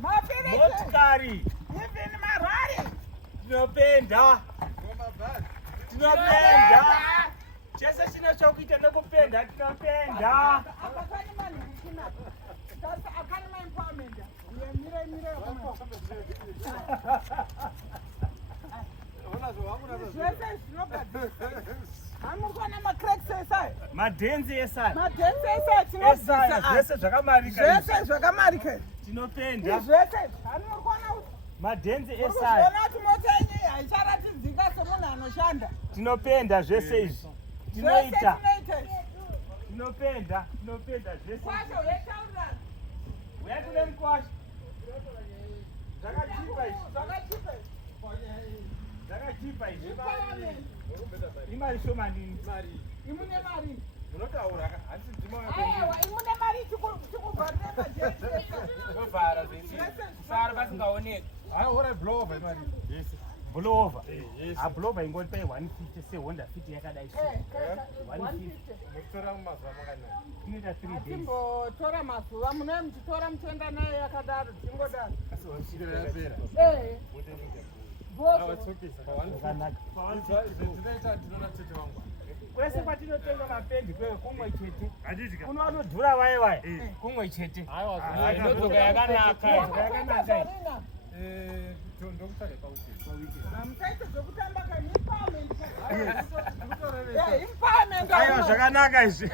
mafiriji, motikari, tinopenda. Chese chinochokuita nekupenda tinopenda. Madhenzi esai. Zvese zvakamarika. Tinopenda. Madhenzi esai. Tinopenda zvese izvi. Tinoita. Tinopenda zvese. Uya kune mukwasha. Zvakachipa izvi. Imari shomanini. Imune mari. Munotaura hasi ndimo imune mari chikuvharira majenzi. vara zvese. Sara vasingaoneki. Ora blow over mari. Yes. Blow over. A blow over ingoti pay 150 say Honda Fit yakadai so. 150. Mutora mazuva makana. Inoita 3 days. Timbotora mazuva mune muchitora mutenda naye yakadaro tingodaro. Asi wasvika yapera. Kwese kwatinotenga mapendi kumwe chete. Unowanodhura waiwai. Kumwe chete. Ndotoka yakanaka. Ndokutsvaga pauti. Hamutaite zvekutamba kaimpowerment. Impowerment. Aiwa zvakanaka izvi.